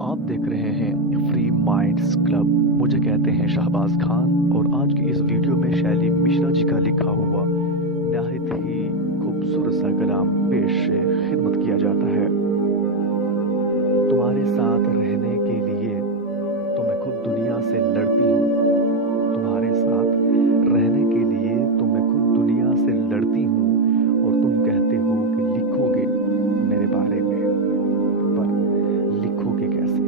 आप देख रहे हैं फ्री माइंड्स क्लब। मुझे कहते हैं शहबाज खान और आज की इस वीडियो में शैली मिश्रा जी का लिखा हुआ निहायत ही खूबसूरत सा कलाम पेश खिदमत किया जाता है। तुम्हारे साथ रहने के लिए तो मैं खुद दुनिया से लड़ती हूँ। तुम्हारे साथ रहने के लिए तो मैं खुद दुनिया से लड़ती हूँ और तुम कहते हो कि लिखोगे मेरे बारे में, पर लिखोगे कैसे?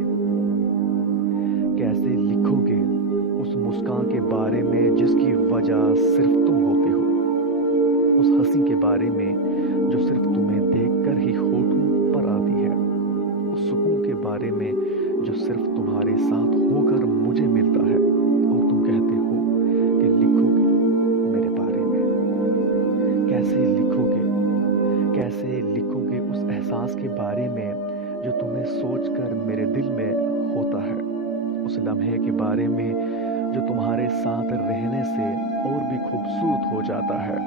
कैसे लिखोगे उस मुस्कान के बारे में जिसकी वजह सिर्फ तुम होते हो, उस हंसी के बारे में जो सिर्फ तुम्हें देखकर ही होठों पर आती है, उस सुकून के बारे में जो सिर्फ तुम्हारे साथ होकर मुझे मिलता है और तुम कहते हो कि लिखोगे मेरे बारे में। कैसे लिखोगे? कैसे लिखोगे उस एहसास के बारे में जो तुम्हें सोचकर मेरे दिल में होता है, उस लम्हे के बारे में जो तुम्हारे साथ रहने से और भी खूबसूरत हो जाता है,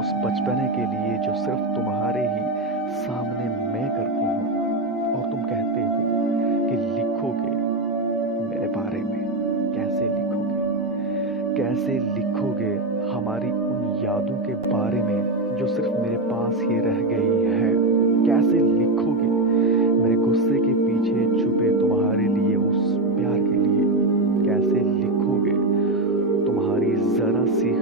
उस बचपने के लिए जो सिर्फ तुम्हारे ही सामने मैं करती हूँ और तुम कहते हो कि लिखोगे मेरे बारे में। कैसे लिखोगे? कैसे लिखोगे हमारी उन यादों के बारे में जो सिर्फ मेरे पास ही रह गई है? कैसे लिखोगे मेरे गुस्से के पीछे छुपे तुम्हारे लिए उस प्यार के लिए? कैसे लिखोगे तुम्हारी जरा सी